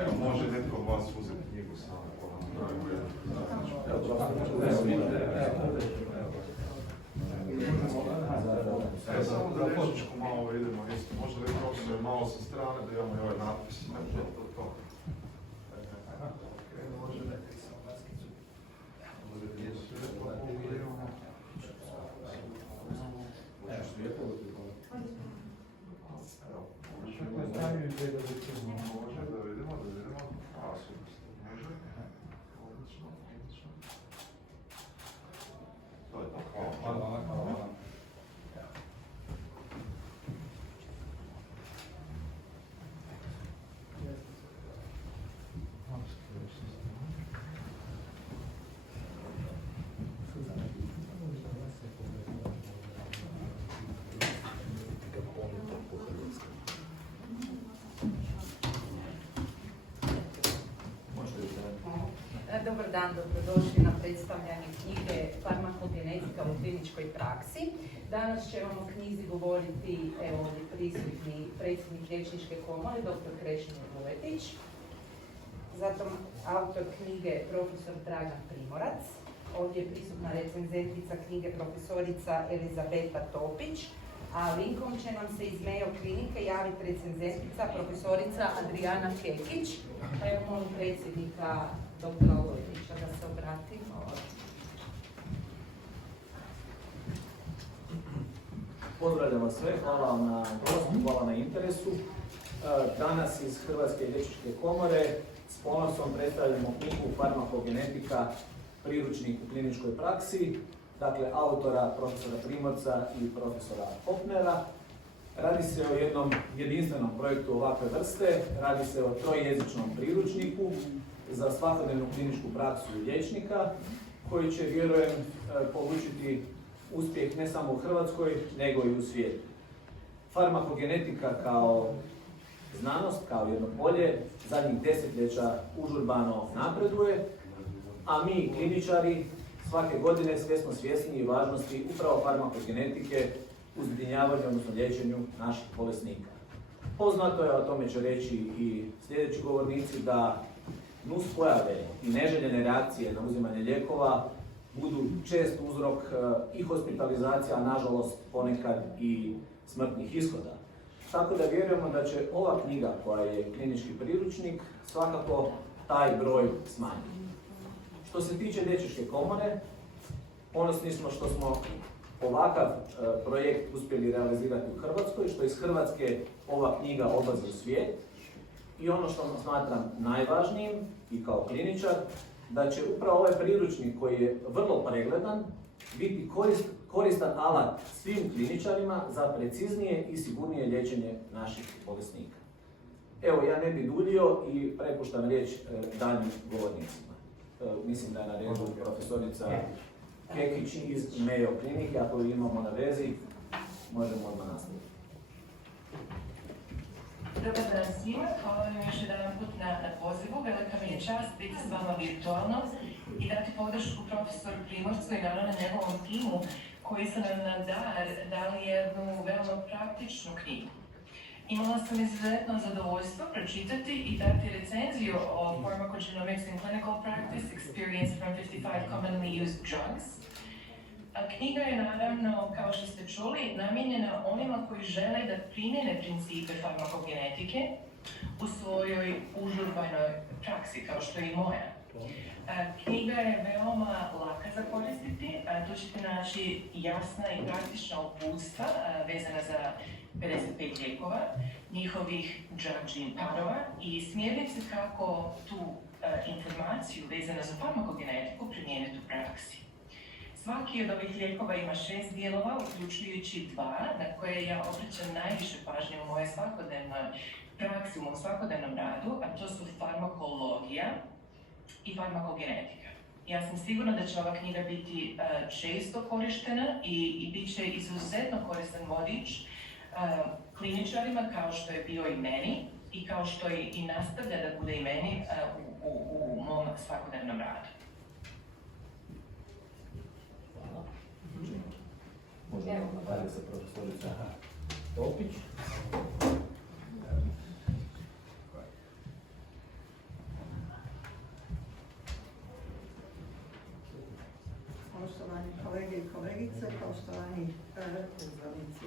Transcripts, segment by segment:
Evo, može netko od vas uzeti knjigu sa samo da rečičku malo vidimo, može li profesor malo sa strane da imamo i ovaj natpis. Može neki sam naskicu. Može da vidimo. A, super, može. Odlično. To je to, hvala. Dobar dan, dobrodošli na predstavljanje knjige Farmakogenetika u kliničkoj praksi. Danas će vam o knjizi govoriti ovdje prisutni predsjednik Liječničke komore, dr. Krešimir Vuletić, zatim autor knjige profesor Dragan Primorac, ovdje je prisutna recenzentica knjige profesorica Elizabeta Topić, a linkom će nam se iz Mayo klinike javiti recenzentica profesorica Adriana Kekić. Evo molim predsjednika dr. Vuletića da se obrati. Pozdravljam vas sve, hvala vam na dolasku, hvala na interesu. Danas iz Hrvatske liječničke komore s ponosom predstavljamo knjigu Farmakogenetika, priručnik u kliničkoj praksi, dakle autora profesora Primorca i profesora Hopnera. Radi se o jednom jedinstvenom projektu ovakve vrste, radi se o trojezičnom priručniku za svakodnevnu kliničku praksu liječnika, koji će, vjerujem, polučiti uspjeh ne samo u Hrvatskoj, nego i u svijetu. Farmakogenetika kao znanost, kao jedno polje, zadnjih desetljeća užurbano napreduje, a mi, kliničari, svake godine sve smo svjesni i važnosti upravo farmakogenetike u zbrinjavanju, odnosno liječenju naših bolesnika. Poznato je, o tome će reći i sljedeći govornici, da nuspojave i neželjene reakcije na uzimanje lijekova budu čest uzrok i hospitalizacija, a nažalost ponekad i smrtnih ishoda. Tako da vjerujemo da će ova knjiga, koja je klinički priručnik, svakako taj broj smanjiti. Što se tiče Liječničke komore, ponosni smo što smo ovakav projekt uspjeli realizirati u Hrvatskoj, što iz Hrvatske ova knjiga odlazi u svijet. I ono što smatram najvažnijim i kao kliničar, da će upravo ovaj priručnik, koji je vrlo pregledan, biti koristan alat svim kliničarima za preciznije i sigurnije liječenje naših bolesnika. Evo, ja ne bih duljio i prepuštam riječ daljnjim govornicima. Mislim da je na redu profesorica Kekić iz Mayo klinike, ako ju imamo na vezi, možemo odmah nastaviti. Dobar dan svima, hvala vam još jedan put na pozivu. Velika mi je čast biti s vama virtualno i dati podršku profesoru Primorcu i naravno njegovom timu koji su nam na dar dali jednu veoma praktičnu knjigu. Imala sam izuzetno zadovoljstvo pročitati i dati recenziju o Pharmacogenomics in Clinical Practice Experience from 55 Commonly Used Drugs. Knjiga je naravno, kao što ste čuli, namijenjena onima koji žele da primjene principe farmakogenetike u svojoj užurbanoj praksi, kao što je i moja. Knjiga je veoma laka za koristiti, tu ćete naći jasna i praktična uputstva vezana za 55 lijekova, njihovih drug-gene parova i smjernice kako tu informaciju vezanu za farmakogenetiku primijeniti u praksi. Svaki od ovih lijekova ima 6 dijelova, uključujući 2 na koje ja obraćam najviše pažnje u mojoj svakodnevnoj praksi, u mom svakodnevnom radu, a to su farmakologija i farmakogenetika. Ja sam sigurna da će ova knjiga biti često korištena i bit će izuzetno koristan vodič kliničarima, kao što je bio i meni i kao što i nastavlja da bude i meni u mom svakodnevnom radu. dalje sa profesoricom Topić. Poštovani kolege i kolegice, poštovani uzvanici.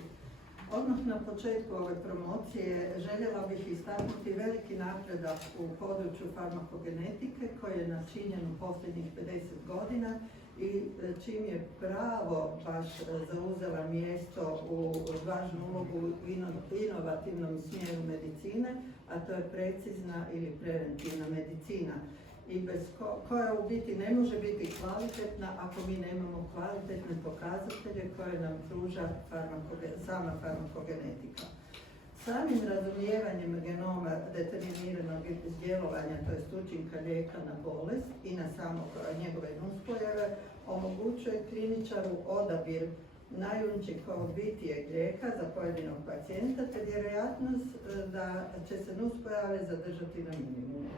Odmah na početku ove promocije željela bih istaknuti veliki napredak u području farmakogenetike koji je načinjen u posljednjih 50 godina i čim je pravo baš zauzela mjesto u važnu ulogu u inovativnom smjeru medicine, a to je precizna ili preventivna medicina. I bez koja u biti ne može biti kvalitetna ako mi nemamo kvalitetne pokazatelje koje nam pruža sama farmakogenetika. Samim razumijevanjem genoma determiniranog djelovanja, to jest učinka lijeka na bolest i na samo njegove nuspojave, omogućuje kliničaru odabir najučinkovitijeg lijeka za pojedinog pacijenta te vjerojatnost da će se nuspojave zadržati na minimumu.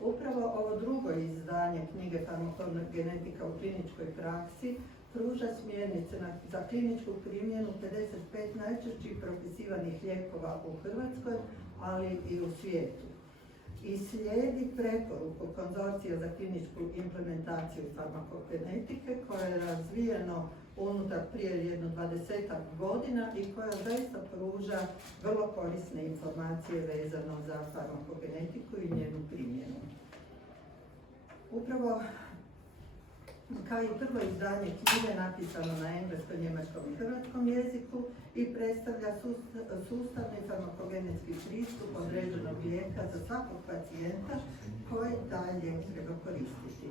Upravo ovo drugo izdanje knjige Farmakogenetika u kliničkoj praksi pruža smjernice za kliničku primjenu 55 najčešćih propisivanih lijekova u Hrvatskoj, ali i u svijetu. I slijedi preporuku Konzorcija za kliničku implementaciju farmakogenetike koje je razvijeno unutar prije jedno 20-ak godina i koja zaista pruža vrlo korisne informacije vezano za farmakogenetiku i njenu primjenu. Upravo kao i prvo izdanje knjige napisano na engleskom, njemačkom i hrvatskom jeziku i predstavlja sustavni farmakogenetski pristup određenog lijeka za svakog pacijenta koji taj lijek treba koristiti.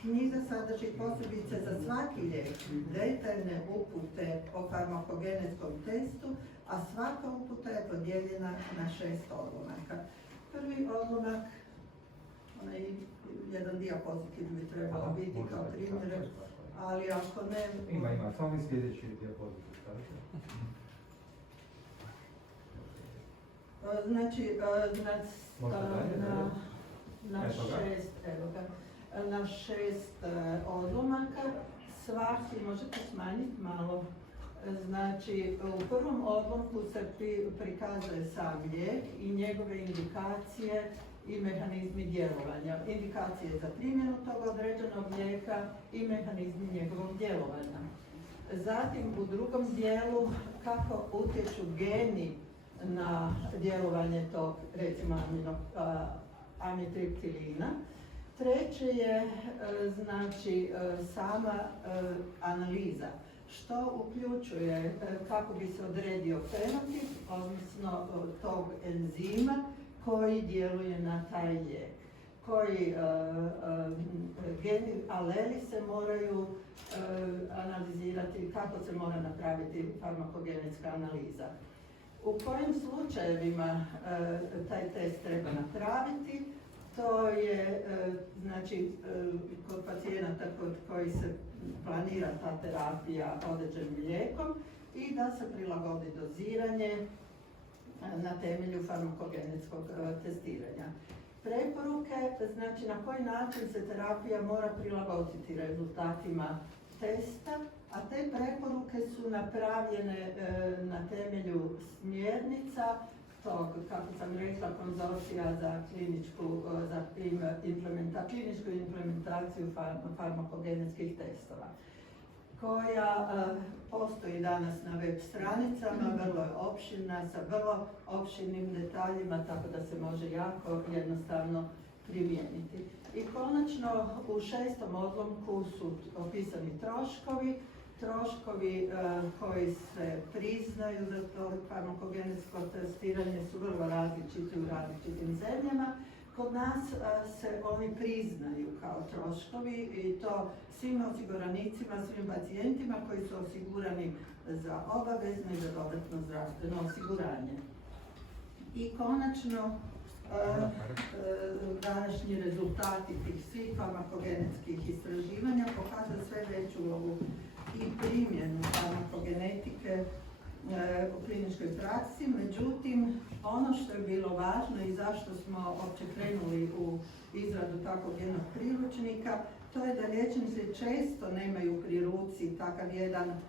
Knjiga sadrži posebice za svaki lijek detaljne upute o farmakogenetskom testu, a svaka uputa je podijeljena na 6 odlomaka. Prvi odlomak, onaj jedan dijapozitiv bi trebalo biti kao primjer, ali ako ne... Ima, samo mi sljedeći dijapozitiv stavite. Znači, na 6 odlomaka, svaki, možete smanjiti malo, znači u prvom odlomku se prikazuje sam lijek i njegove indikacije i mehanizmi djelovanja. Indikacije za primjenu tog određenog lijeka i mehanizmi njegovog djelovanja. Zatim u drugom dijelu kako utječu geni na djelovanje tog, recimo, amitriptilina. Treće je znači sama analiza, što uključuje kako bi se odredio fenotip, odnosno tog enzima koji djeluje na taj lijek. Koji geni aleli se moraju analizirati, kako se mora napraviti farmakogenetska analiza. U kojim slučajevima taj test treba napraviti, to je znači kod pacijenata kod koji se planira ta terapija određenim lijekom i da se prilagodi doziranje na temelju farmakogenetskog testiranja. Preporuke, znači na koji način se terapija mora prilagoditi rezultatima testa, a te preporuke su napravljene na temelju smjernica tog, kako sam rekla, konzorcija za kliničku implementaciju farmakogenetskih testova, koja postoji danas na web stranicama, vrlo je opširna, sa vrlo opširnim detaljima, tako da se može jako jednostavno primijeniti. I konačno u 6. odlomku su opisani troškovi koji se priznaju za to farmakogenetsko testiranje su vrlo različiti u različitim zemljama. Kod nas se oni priznaju kao troškovi i to svim osiguranicima, svim pacijentima koji su osigurani za obavezno i za dodatno zdravstveno osiguranje. I konačno, današnji rezultati tih svih farmakogenetskih istraživanja pokazuju sve veću ulogu i primjenu farmakogenetike u kliničkoj praksi. Međutim, ono što je bilo važno i zašto smo uopće krenuli u izradu takvog jednog priručnika, to je da liječnici često nemaju pri ruci takav jedan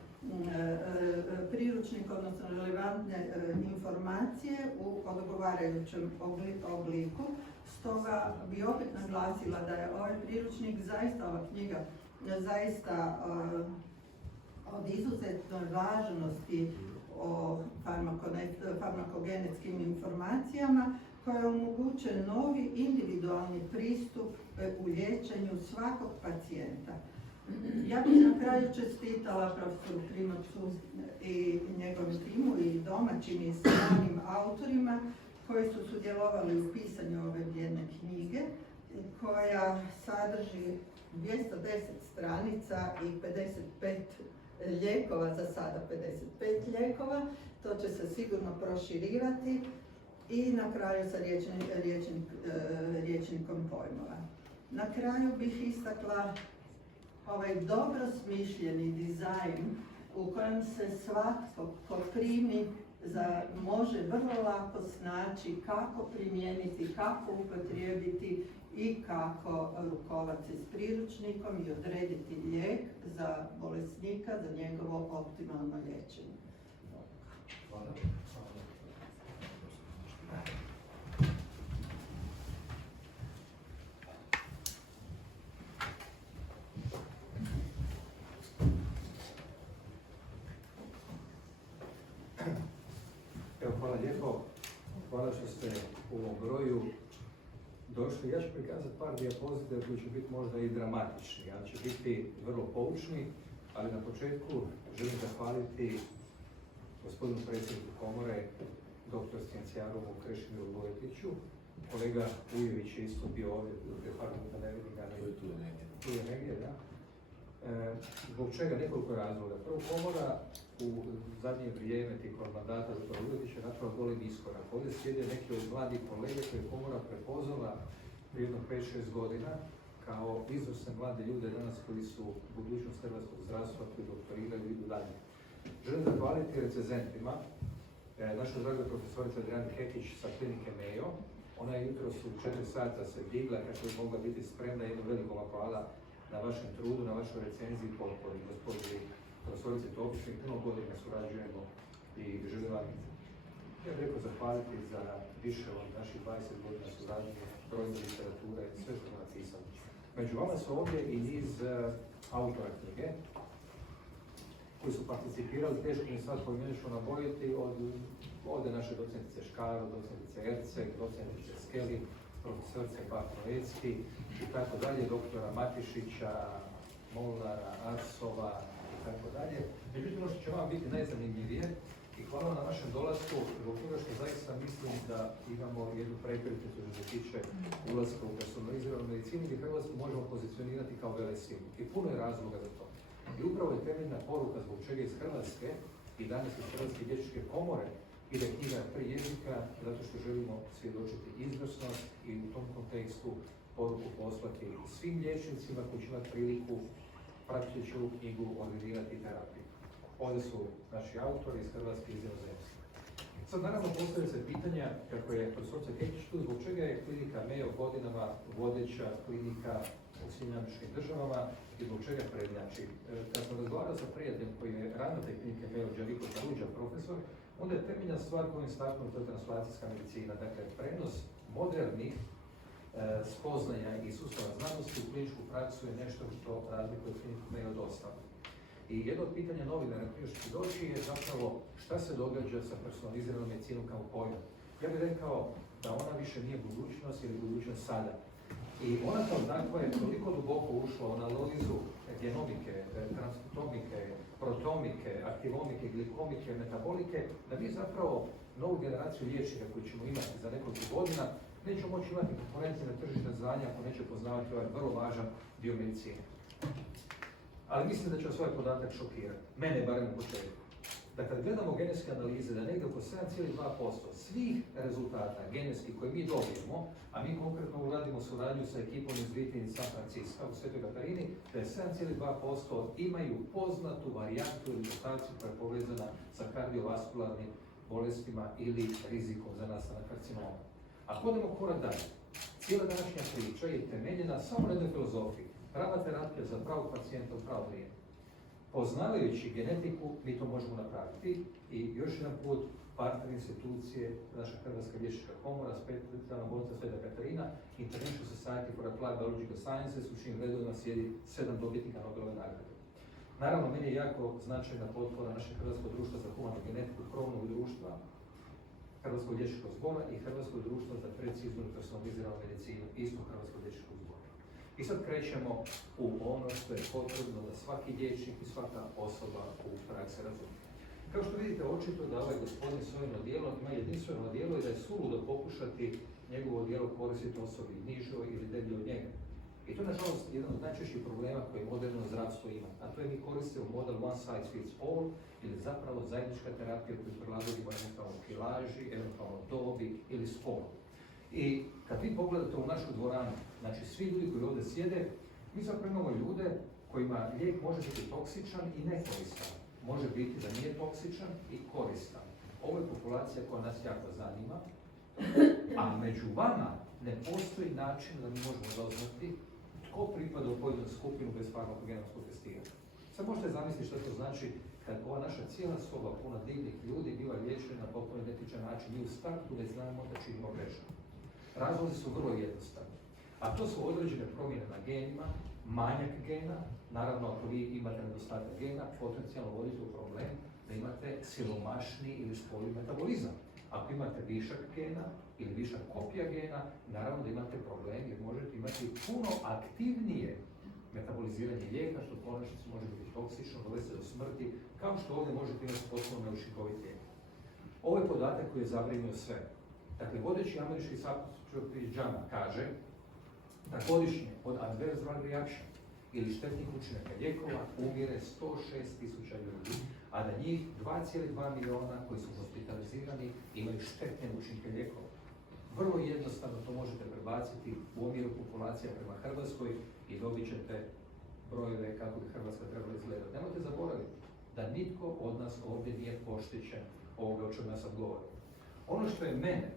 priručnik, odnosno relevantne informacije u odgovarajućem obliku. Stoga bi opet naglasila da je ovaj priručnik, zaista ova knjiga, zaista od izuzetne važnosti o farmakogenetskim informacijama koje omogućuje novi individualni pristup u liječenju svakog pacijenta. Ja bih na kraju čestitala profesoru Primorcu i njegovom timu i domaćim i stranim autorima koji su sudjelovali u pisanju ove vrijedne knjige koja sadrži 210 stranica i 55 lijekova, za sada 55 lijekova. To će se sigurno proširivati i na kraju sa rječnikom pojmova. Na kraju bih istakla ovaj dobro smišljeni dizajn u kojem se svatko ko primi može vrlo lako snaći kako primijeniti, kako upotrijebiti i kako rukovati s priručnikom i odrediti lijek za bolesnika, za njegovo optimalno liječenje. Hvala. Evo, hvala lijepo. Hvala što ste u ovom broju došli. Ja ću prikazati par dijapozitiva koji će biti možda i dramatični, ali će biti vrlo poučni, ali na početku želim zahvaliti gospodinu predsjedniku komore, dr. Scijencijarovu Krešimiru Vojetiću. Kolega Ujević je isto bio ovdje, da ne vidim ga, tu je negdje, da. Zbog čega? Nekoliko razloga. Prvo, komora u zadnje vrijeme tijekom mandata dr. Uvjetića napravila golem iskorak. Ovdje sjede neki od mladih kolega koje je komora prepoznala prije jedno 5-6 godina kao izvrsne mlade ljude danas koji su budućnost hrvatskog zdravstva, koji doktoriraju i idu dalje. Želim zahvaliti recezentima, naša draga profesorica Adriana Hekić sa klinike Mayo. Ona je jutros u 4 sata se digla kako je mogla biti spremna. Jedno veliko hvala na vašem trudu, na vašoj recenziji i potpori. Gospodi profesorici Topić, mi puno godina surađujemo i želim vam, ja bih rekao, zahvaliti za više od naših 20 godina suradnje, brojne literature, sve što smo napisali. Među vama su ovdje i niz autora knjige koji su participirali, teško mi sad poimenično nabrojiti, od ovdje naše docentice Škaro, docentice Erceg, docentice Skeli, profesorice Bartolevski i tako dalje, doktora Matišića, Molnara, Arsova i tako dalje. Međutim, ono što će vam biti najzanimljivije i hvala na vašem dolasku, zbog toga što zaista mislim da imamo jednu prekretnicu što se tiče ulaska u personaliziranu medicinu gdje Hrvatsku možemo pozicionirati kao velesilu. I puno je razloga za to. I upravo je temeljna poruka zbog čega iz Hrvatske i danas iz Hrvatske liječničke komore ide knjiga 3 jezika, zato što želimo svjedočiti izvrsnost i u tom kontekstu poruku poslati svim liječnicima koji će imati priliku praktikujući ovu knjigu ordinirati terapiju. Ovdje su naši autori iz Hrvatske i iz inozemstva. Sad naravno postavlja se pitanja, kako je profesorica Hekić tu, zbog čega je klinika Mayo godinama vodeća klinika u SAD-u i zbog čega prednjači. Kad sam razgovarao sa prijateljem koji je ravnatelj klinike Mayo, Đeriko Taruđa, profesor, onda je temeljna stvar koju istaknuo, to je translacijska medicina, dakle prenos modernih spoznaja i sustava znanosti u kliničku praksu je nešto što razlikuje kliniku Mayo od ostalih. I jedno od pitanja novinara koji još će doći je zapravo šta se događa sa personaliziranom medicinom kao pojmom. Ja bih rekao da ona više nije budućnost ili budućnost sada. I ona kao takva je toliko duboko ušla u analizu genomike, transkriptomike, protomike, aktivomike, glikomike, metabolike, da mi zapravo novu generaciju liječnika koju ćemo imati za nekoliko godina nećemo moći imati konkurencije na tržište znanja ako neće poznavati ovaj vrlo važan dio medicine. Ali mislim da će vas ovaj podatak šokirati, mene barem u početku. Da kad gledamo genetske analize, da negdje oko 7,2% svih rezultata genetskih koje mi dobijemo, a mi konkretno uradimo suradnju sa ekipom iz Vitin i San Francisco u Svetoj Katarini, da je 7,2% imaju poznatu varijantu ili mutaciju koja je povezana sa kardiovaskularnim bolestima ili rizikom za nastanak karcinoma. Ako odemo korak dalje, cijela današnja priča je temeljena samo na jednoj filozofiji. Prava terapija za pravog pacijenta u pravo vrijeme. Poznavajući genetiku, mi to možemo napraviti i još jedan put partner institucije, naša Hrvatska liječnička komora, Specijalna bolnica Sveta Katarina, International Society for Applied Biological Sciences, u čijim redovima sjedi 7 dobitnika Nobelove nagrade. Naravno, meni je jako značajna potpora našeg Hrvatskog društva za humanu genetiku, krovnog društva, Hrvatskog liječničkog zbora i Hrvatskog društva za preciznu i personaliziranu medicinu, isto Hrvatskog liječničkog zbora. I sad krećemo u ono što je potrebno da svaki liječnik i svaka osoba u praksi razumije. Kao što vidite, očito da ovaj gospodin s ovim odjelom ima jedinstveno odjelo i da je suludo pokušati njegovo odjelo koristiti osobi nižoj ili deblje od njega. I to je nažalost jedan od najčešćih problema koje moderno zdravstvo ima, a to je mi koristimo model one size fits all ili zapravo zajednička terapija koju prilagodimo eventualno kilaži, eventualno dobi ili spolu. I kad vi pogledate u našu dvoranu, znači svi ljudi koji ovdje sjede, mi zapravo imamo ljude kojima lijek može biti toksičan i nekoristan. Može biti da nije toksičan i koristan. Ovo je populacija koja nas jako zanima, a među vama ne postoji način da mi možemo doznati tko pripada u pojedinu skupinu bez farmakogenomskog testiranja. Sad možete zamisliti što to znači kad ova naša cijela soba puna divnih ljudi biva liječena na potpuno identičan način. Mi u startu već znamo da činimo grešku. Razlozi su vrlo jednostavni, a to su određene promjene na genima, manjak gena, naravno ako vi imate nedostatak gena, potencijalno vodite u problem da imate siromašni ili spori metabolizam. Ako imate višak gena ili višak kopija gena, naravno da imate problem jer možete imati puno aktivnije metaboliziranje lijeka, što u konačnici može biti toksično, dovesti do smrti, kao što ovdje možete imati potpuno neučinkovit lijek. Ovo je podatak koji je zabrinio sve. Dakle, vodeći američki sapropis JAMA kaže da godišnje od adverse drug reaction ili štetnih učinaka lijekova umire 106.000 ljudi, a da njih 2,2 miliona koji su hospitalizirani imaju štetne učinke lijekova. Vrlo jednostavno to možete prebaciti u omjeru populacija prema Hrvatskoj i dobit ćete brojeve kako bi Hrvatska trebala izgledati. Nemojte zaboraviti da nitko od nas ovdje nije poštećen ovoga o čemu ja sad govorim. Ono što je mene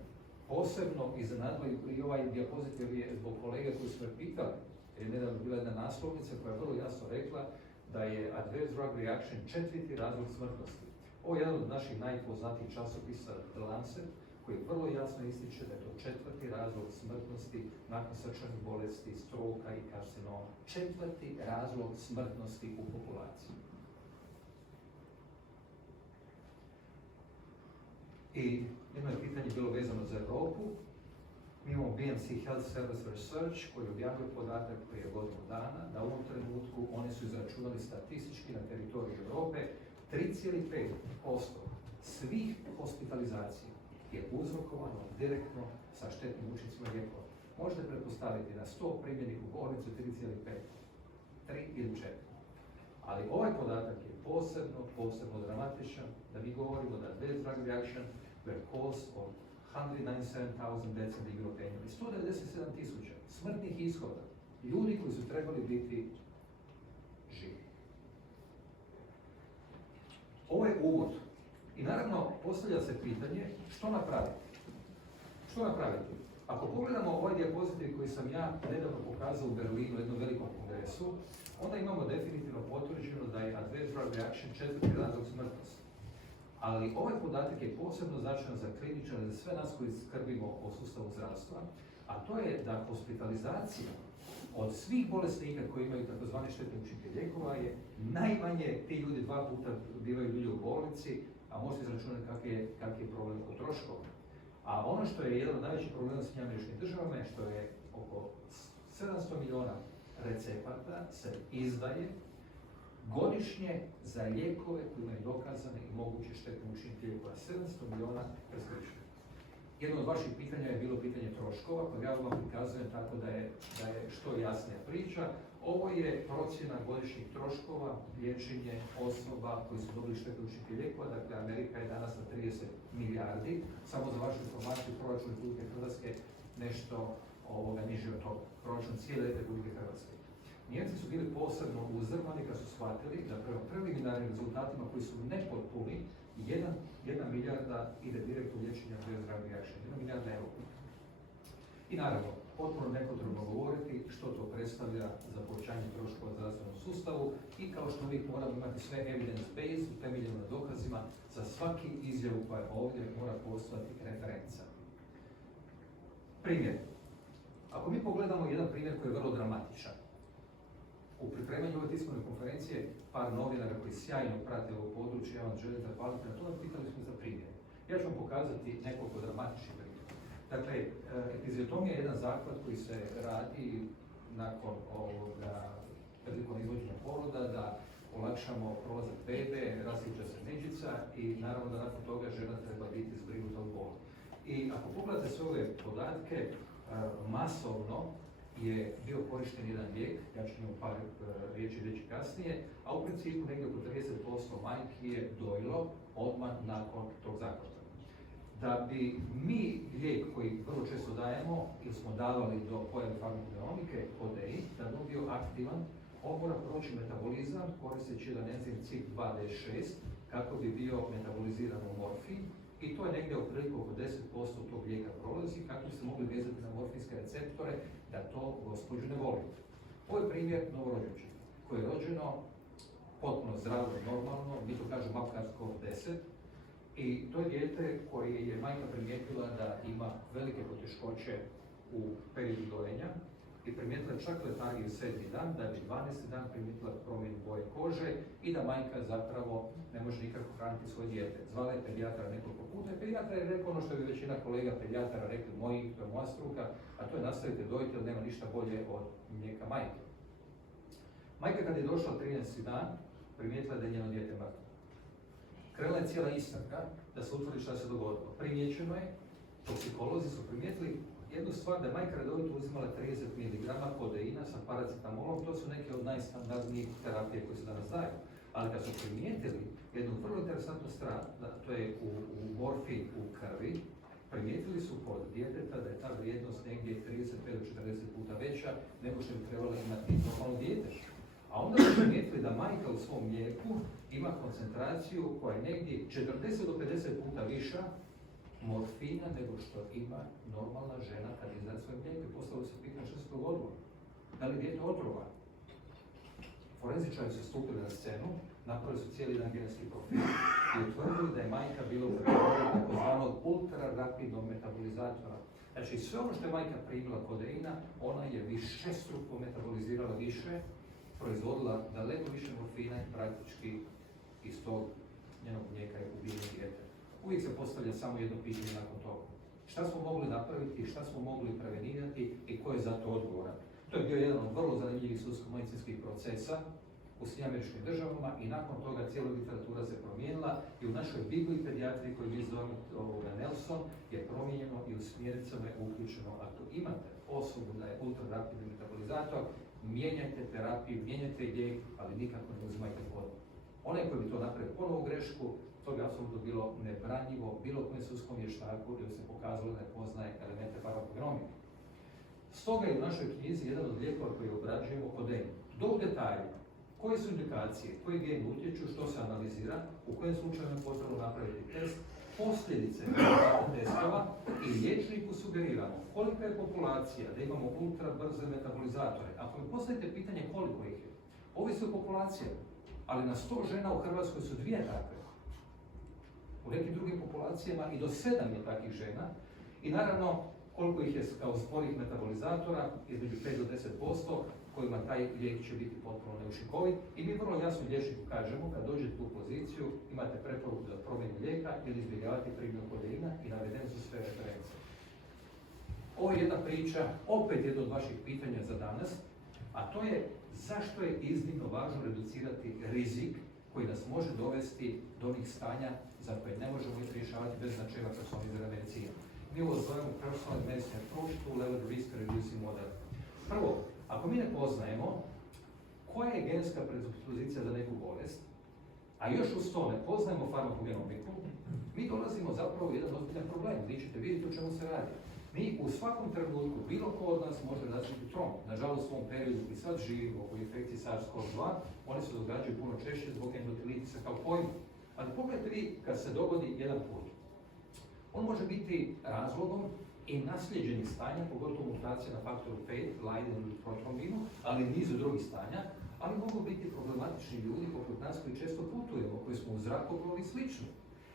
posebno iznenadilo i ovaj dijapozitiv je zbog kolega koji su me pitali, jer je nedavno bila jedna naslovnica koja je vrlo jasno rekla da je adverse drug reaction 4. razlog smrtnosti. Ovo je jedan od naših najpoznatijih časopisa The Lancet, koji vrlo jasno ističe da je to 4. razlog smrtnosti nakon srčanih bolesti, stroka i karcinoma. 4. razlog smrtnosti u populaciji. I jedno je pitanje bilo vezano za Europu. Mi imamo BMC Health Service Research koji objavio podatak prije godinu dana da u ovom trenutku oni su izračunali statistički na teritoriju Europe 3,5% svih hospitalizacija je uzrokovano direktno sa štetnim učincima lijekova. Možete pretpostaviti na 100 primljenih u bolnicu 3,5, 3 ili 4. Ali ovaj podatak je posebno dramatičan da mi govorimo da adverse drug reaction were cause of 197,000 deaths in the European Union. 197,000 smrtnih ishoda. Ljudi koji su trebali biti živi. Ovo je uvod. I naravno, postavlja se pitanje što napraviti. Što napraviti? Ako pogledamo ovaj dijapozitiv koji sam ja nedavno pokazao u Berlinu, jednom velikom kongresu, onda imamo definitivno potvrđeno da je adverse drug reaction 4. razlog smrtnosti. Ali ovaj podatak je posebno značajan za kliničare, za sve nas koji skrbimo o sustavu zdravstva, a to je da hospitalizacija od svih bolesnika koji imaju tzv. Štetne učinke lijekova je najmanje, ti ljudi 2 puta bivaju ljudi u bolnici, a možete izračunati kakav je problem oko troškova. A ono što je jedan od najvećih problema s američkim državama je što je oko 700 miliona recepata se izdaje godišnje za lijekove koji imaju dokazane i moguće štetne učinke lijekova. 700 miliona preskripšena. Jedno od vaših pitanja je bilo pitanje troškova, koje ja vam prikazujem tako da je što jasnija priča. Ovo je procjena godišnjih troškova, liječenje osoba koji su dobili štetne učinke lijekova. Dakle, Amerika je danas na 30 milijardi. Samo za vašu informaciju, proračun Republike Hrvatske nešto niže od toga. Proračun cijele Republike Hrvatske. Nijemci su bili posebno uzdrmani kad su shvatili da prema preliminarnim rezultatima koji su nepotpuni, 1 milijarda ide direktno u liječenje adverse drug reaction, 1 milijarda eura. I naravno, potpuno nepotrebno govoriti što to predstavlja za povećanje troškova zdravstvenom sustavu i kao što uvijek moramo imati sve evidence-based, utemeljeno na dokazima, za svaki izjavu koja je ovdje mora postojati referenca. Primjer. Ako mi pogledamo jedan primjer koji je vrlo dramatičan, u pripremanju ove tiskovne konferencije par novinara koji sjajno prate ovo područje, ja vam želim zahvaliti na to, pitali smo za primjer. Ja ću vam pokazati nekoliko dramatičnih primjera. Dakle, epiziotomija je jedan zahvat koji se radi nakon prilikom izvođenja poroda, da olakšamo prolazak bebe, rasjeća se međica i naravno da nakon toga žena treba biti zbrinuta od boli. I ako pogledate sve ove podatke, masovno je bio korišten jedan lijek, ja ću njemu par riječi reći kasnije, a u principu negdje oko 30% majki je dojilo odmah nakon tog zahvata. Da bi mi lijek koji vrlo često dajemo ili smo davali do pojave farmakogenomike, kodein, da bi on bio aktivan, on mora proći metabolizam koristeći jedan enzim CYP2D6 kako bi bio metaboliziran u morfin i to je negdje otprilike oko 10% tog lijeka prolazi kako bi se mogli vezati na morfinske receptore da to gospođu ne voli. Ovo je primjer novorođenčeta koje je rođeno potpuno zdravo i normalno, mi to kažemo Apgarskov 10, i to je dijete koje je majka primijetila da ima velike poteškoće u periodu dojenja i primijetila čak letargiju 7. dan, da bi 12. dan primijetila promjenu boje kože i da majka zapravo ne može nikako hraniti svoje dijete. Zvala je pedijatra nekoliko puta i pedijatra je rekao ono što bi većina kolega pedijatara rekli moji, to je moja struka, a to je nastavite dojiti jer nema ništa bolje od mlijeka majke. Majka kad je došla 13. dan, primijetila da je njeno dijete mrtvo. Krenula je cijela istraga da se utvrdi šta se dogodilo. Primijećeno je, toksikolozi su primijetili jednu stvar da je majka redovito uzimala 30 mg kodeina sa paracetamolom, to su neke od najstandardnijih terapije koje se danas daju. Ali kad su primijetili jednu vrlo interesantnu stvar, to je u morfin u krvi, primijetili su kod djeteta da je ta vrijednost negdje 35 do 40 puta veća nego što bi trebalo imati normalno dijete. A onda su primijetili da majka u svom mlijeku ima koncentraciju koja je negdje 40 do 50 puta viša morfina nego što ima normalna žena kad izdaje svoje mlijeko i postavili se pitanje što se dogodilo. Da li dijete otrova? Forenzičari su stupili na scenu, napravili su cijeli jedan genetski profil i utvrdili da je majka bila u pregovoru takozvanog ultrarapidnog metabolizatora. Znači sve ono što je majka primila kodeina, ona je višestruko metabolizirala više, proizvodila daleko više morfina i praktički iz tog njenog mlijeka je ubijeno dijete. Uvijek se postavlja samo jedno pitanje nakon toga. Šta smo mogli napraviti, šta smo mogli prevenirati i ko je za to odgovoran? To je bio jedan od vrlo zanimljivih sudsko-medicinskih procesa u SAD-u i nakon toga cijela literatura se promijenila i u našoj Bibliji pedijatriji koju mi zovemo Nelson je promijenjeno i u smjernicama je uključeno. Ako imate osobu da je ultrarapidni metabolizator, mijenjajte terapiju, mijenjajte lijek, ali nikako ne uzimajte vodu. Onaj koji bi to napravio ponovo grešku, to bi apsolutno bilo nebranjivo bilo kojem sudskom vještaku jer se pokazalo da ne poznaje elemente farmakogenomike. Stoga je u našoj knjizi jedan od lijekova koji obrađujemo kodein. Do u detalju, koje su indikacije, koji gen utječu, što se analizira, u kojem slučaju je potrebno napraviti test, posljedice testova i liječniku sugeriramo kolika je populacija da imamo ultra brze metabolizatore. Ako mi postavite pitanje koliko ih je, ovisi o populaciji, ali na 100 žena u Hrvatskoj su 2 takve. U nekim drugim populacijama i do 7 je takvih žena i naravno koliko ih je kao sporih metabolizatora, između 5 do 10%, kojima taj lijek će biti potpuno neučinkovit i mi vrlo jasno liječniku kažemo kad dođete u poziciju imate preporuku za promjenu lijeka ili izbjegavati primjenu kodeina i navedene su sve reference. Ovo je jedna priča, opet jedno od vaših pitanja za danas, a to je zašto je iznimno važno reducirati rizik koji nas može dovesti do onih stanja za koje ne možemo ih rješavati bez načela personalizirane medicine. Mi ovo zovemo personal medicine approach to level risk reducing model. Prvo, ako mi ne poznajemo koja je genetska predispozicija za neku bolest, a još uz to ne poznajemo farmakogenomiku, mi dolazimo zapravo u jedan ozbiljan problem. Vi ćete vidjeti o čemu se radi. Mi u svakom trenutku, bilo ko od nas može razviti tromb. Nažalost, u ovom periodu i sad živimo u infekciji SARS-CoV-2, one se događaju puno češće zbog endoteliitisa kao pojma. Ali pogledajte vi kad se dogodi jedan put. On može biti razlogom i naslijeđenih stanja, pogotovo mutacija na faktoru 5, Leiden ili protrombinu, ali i nizu drugih stanja, ali mogu biti problematični ljudi poput nas koji često putujemo, koji smo u zrakoplovi i slično.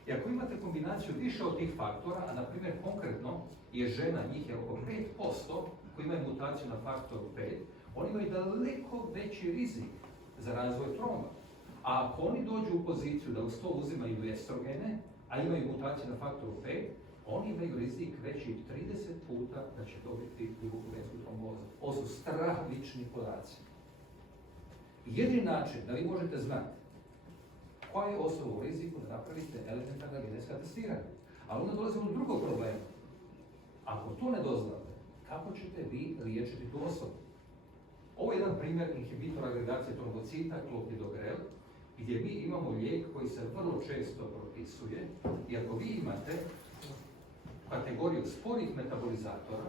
I ako imate kombinaciju više od tih faktora, a na primjer konkretno je žena, njih je oko 5% koji imaju mutaciju na faktoru 5, oni imaju daleko veći rizik za razvoj tromba. A ako oni dođu u poziciju da uz to uzimaju estrogene, a imaju mutaciju na faktoru 5, oni imaju rizik veći 30 puta da će dobiti duboku vensku trombozu. Ovo su stravični podaci. Jedini način da vi možete znati koja je osoba u riziku da napravite elementarna genetska testiranja. Ali onda dolazimo do drugog problema. Ako to ne doznate, kako ćete vi liječiti tu osobu? Ovo je jedan primjer inhibitora agregacije trombocita, klopidogrel, gdje mi imamo lijek koji se vrlo često propisuje i ako vi imate kategoriju sporih metabolizatora,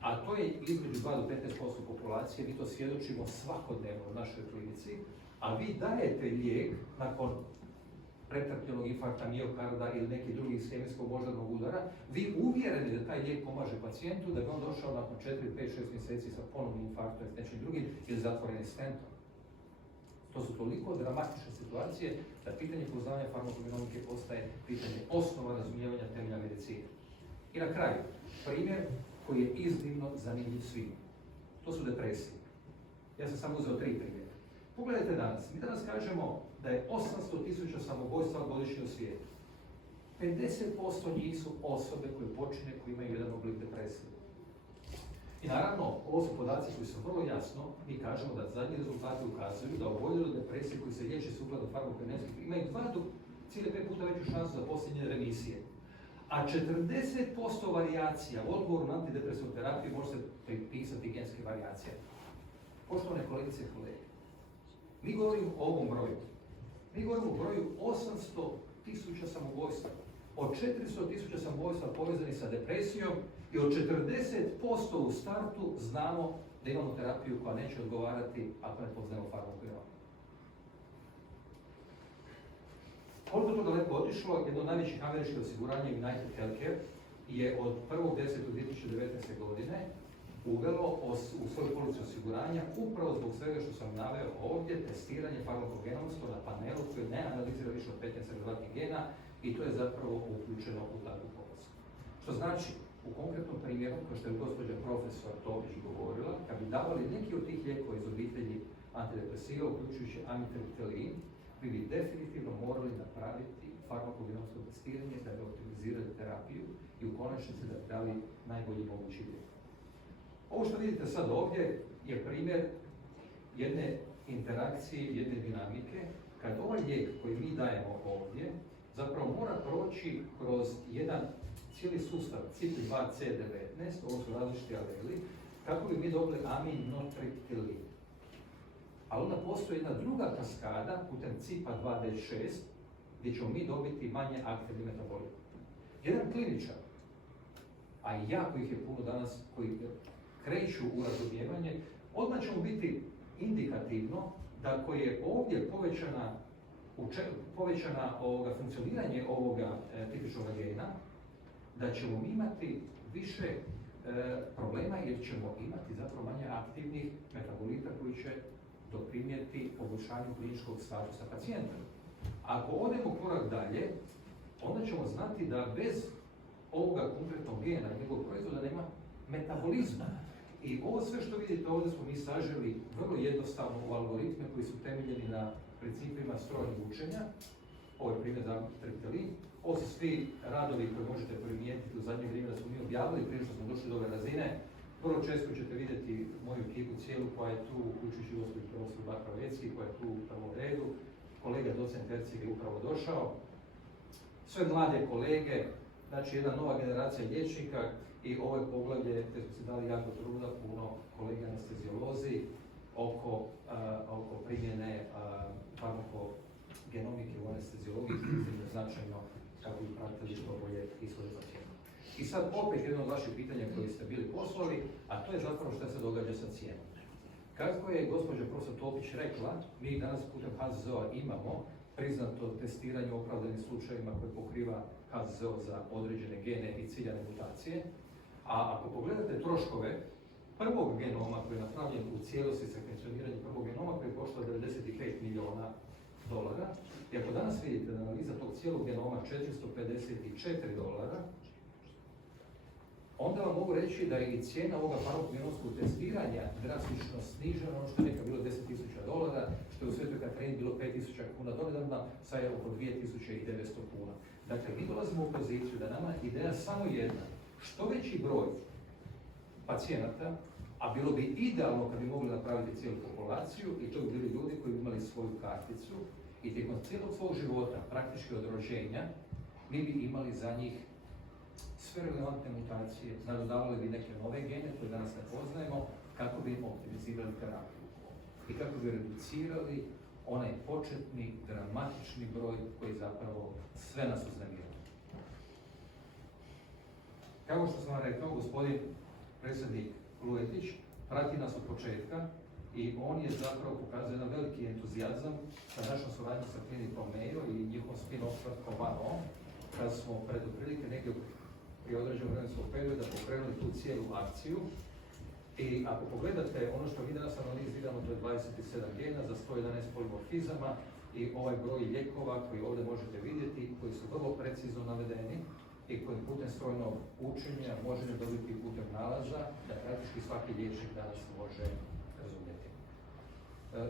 a to je između 2 do 15% populacije, mi to svjedočimo svakodnevno u našoj klinici, a vi dajete lijek nakon pretrpljenog infarkta miokarda ili nekih drugih ishemijskog moždanog udara, vi uvjereni da taj lijek pomaže pacijentu, da bi on došao nakon 4, 5, 6 mjeseci sa ponovnim infarktom i nečim drugim ili zatvorenim stentom. To su toliko dramatične situacije da pitanje poznavanja farmakogenomike postaje pitanje osnova razumijevanja temelja medicine. I na kraju, primjer koji je iznimno zanimljiv svima. To su depresije. Ja sam samo uzeo 3 primjera. Pogledajte danas, mi danas kažemo da je 800.000 samobojstva godišnje u svijetu. 50% njih su osobe koje počine, koji imaju jedan oblik depresije. I naravno, ovo su podaci koji su vrlo jasno, mi kažemo da zadnji rezultati ukazuju da oboljeli od depresije koji se liječe sukladno farmakogenetskim imaju 2 do 5 puta veću šansu za posljednje remisije. A 40% varijacija u odgovoru na antidepresivnu terapiju može se pripisati genskim varijacijama. Poštovane kolegice i kolege, mi govorimo o ovom broju. Mi govorimo o broju 800.000 samobojstva. Od 400.000 samobojstva povezanih sa depresijom i od 40% u startu znamo da imamo terapiju koja neće odgovarati ako ne poznajemo farmakogenomiju. Koliko to daleko otišlo, jedno od najvećih američkih osiguranja United Healthcare je od 1.10.2019. godine uvelo u svoju policu osiguranja upravo zbog svega što sam naveo ovdje testiranje farmakogenomsko na panelu koji ne analizira više od 15 relevantnih gena i to je zapravo uključeno u takvu policu. Što znači, u konkretnom primjeru, kao što je gospođa profesor Topić govorila, kad bi davali neki od tih lijekova iz obitelji antidepresiva, uključujući amitriptilin, vi bi definitivno morali napraviti farmakogenomsko testiranje da bi optimizirali terapiju i u konačnici da bi dali najbolji mogući lijek. Ovo što vidite sad ovdje je primjer jedne interakcije, jedne dinamike, kad ovaj lijek koji mi dajemo ovdje zapravo mora proći kroz jedan cijeli sustav, cikl 2C19, ovo su različiti aleli, kako bi mi dobili aminotriptilin. Ali onda postoji jedna druga kaskada putem CYP-a 2D6 gdje ćemo mi dobiti manje aktivni metabolit. Jedan kliničar, a i jako ih je puno danas koji kreću u razumijevanje, odmah ćemo biti indikativno da ako je ovdje povećana funkcioniranje ovoga tipičnog gena, da ćemo imati više problema jer ćemo imati zapravo manje aktivnih metabolita koji će doprinijeti poboljšanju kliničkog statusa pacijenta. Ako odemo korak dalje, onda ćemo znati da bez ovoga konkretnog gena i njegovog proizvoda nema metabolizma. I ovo sve što vidite ovdje smo mi saželi vrlo jednostavno u algoritme koji su temeljeni na principima strojnog učenja. Ovo je primjer za triptilin. Ovo su svi radovi koje možete primijetiti u zadnje vrijeme da smo mi objavili prije što smo došli do ove razine. Vrlo često ćete vidjeti moju ekipu cijelu koja je tu, uključujući gospođu profesor Bakravecki koja je tu u prvom redu. Kolega docent Herceg je upravo došao. Sve mlade kolege, znači jedna nova generacija liječnika i ovo je poglavlje gdje smo se dali jako truda, puno kolege anesteziolozi oko primjene farmakogenomike u anesteziologiji, iznimno značajno kako bi pratili što bolje ishode pacijenta. I sad opet jedno od vaših pitanja koje ste bili poslali, a to je zapravo šta se događa sa cijenom. Kako je gospođa profesor Topić rekla, mi danas putem HZZO-a imamo priznato testiranje u opravdanim slučajevima koje pokriva HZZO za određene gene i ciljane mutacije. A ako pogledate troškove prvog genoma koji je napravljen u cijelosti sekvencioniranjem prvog genoma koji je koštao 95 milijuna dolara, i ako danas vidite da analiza tog cijelog genoma $454, onda vam mogu reći da je i cijena ovoga farmakogenomskog testiranja drastično snižena, ono što je nekad bilo $10.000, što je u Svetoj Katarini bilo 5.000 kuna donedavno, sad je oko 2.900 kuna. Dakle, mi dolazimo u poziciju da nama ideja samo jedna, što veći broj pacijenata, a bilo bi idealno kad bi mogli napraviti cijelu populaciju i to bi bili ljudi koji bi imali svoju karticu i tijekom cijelog svog života, praktički od rođenja, mi bi imali za njih sve relevantne mutacije, dodavali bi neke nove gene koje danas ne poznajemo kako bi optimizirali terapiju i kako bi reducirali onaj početni, dramatični broj koji zapravo sve nas uznemirava. Kao što sam vam rekao, gospodin predsjednik Luetić prati nas od početka i on je zapravo pokazao jedan veliki entuzijazam sa našom suradnjom sa klinikom Mayo i njihovom spin-off tvrtkom Vano, kad smo pred otprilike negdje prije određenog vremenskog perioda pokrenuli tu cijelu akciju. I ako pogledate ono što mi danas analiziramo, to je 27 gena za 111 polimorfizama i ovaj broj lijekova koji ovdje možete vidjeti, koji su vrlo precizno navedeni i koji putem strojnog učenja možete dobiti putem nalaza, da praktički svaki liječnik danas može razumjeti.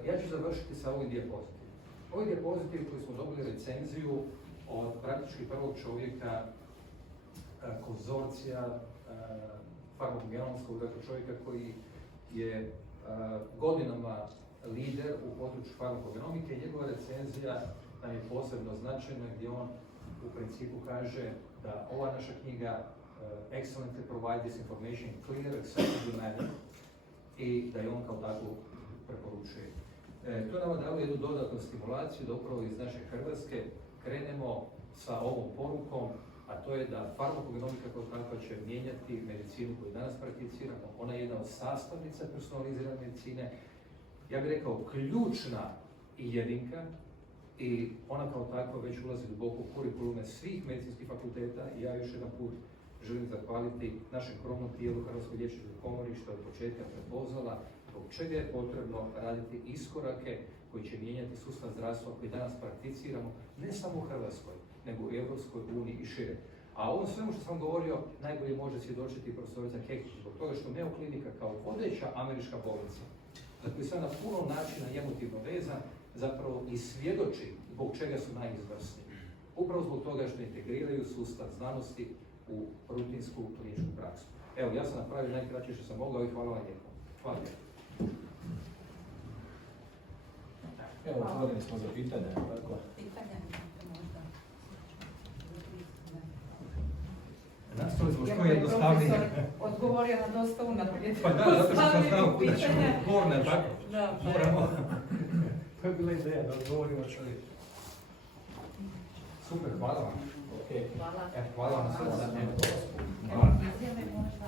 Ja ću završiti sa ovim dijapozitiv. Ovaj dijapozitiv koji smo dobili recenziju od praktički prvog čovjeka, konzorcija farmakogenomskog, dakle čovjeka koji je godinama lider u području farmakogenomike i njegova recenzija nam je posebno značajna gdje on u principu kaže da ova naša knjiga excellently provide this information in clear, accessible manner i da je on kao takvu preporučuje. To je nama dalo jednu dodatnu stimulaciju da upravo iz naše Hrvatske krenemo sa ovom porukom, a to je da farmakogenomika kao takva će mijenjati medicinu koju danas prakticiramo. Ona je jedna od sastavnica personalizirane medicine, ja bih rekao ključna i jedinka, i ona kao takva već ulazi duboko u kurikulume svih medicinskih fakulteta i ja još jedan put želim zahvaliti našem krovnom tijelu Hrvatskoj liječničkoj komori što je od početka prepoznala zbog čega je potrebno raditi iskorake koji će mijenjati sustav zdravstva koji danas prakticiramo ne samo u Hrvatskoj, nego u Europskoj uniji i šire. A ovo svemu što sam govorio najbolje može svjedočiti profesorica Kekić zbog toga što Mayo klinika kao vodeća američka bolnica, za koju sam na puno načina emotivno vezan, zapravo i svjedoči zbog čega su najizvrsniji. Upravo zbog toga što integriraju sustav znanosti u rutinsku kliničku praksu. Evo, ja sam napravio najkraće što sam mogao i hvala vam lijepo. Hvala lijepo. Evo, otvoreni smo za pitanja, tako? Pitanja možda. Nastali smo što je jednostavnije. Profesor odgovorio na dosta unaprijed. Pa da, zato što sam znao postavljenih da ćemo pitanja. odgovorne, tako? Da, pa Moramo. To je bila ideja da odgovorimo čovjeku. Super, hvala vam. Okay. Hvala. Hvala vam na sve. Evo, izjave možda.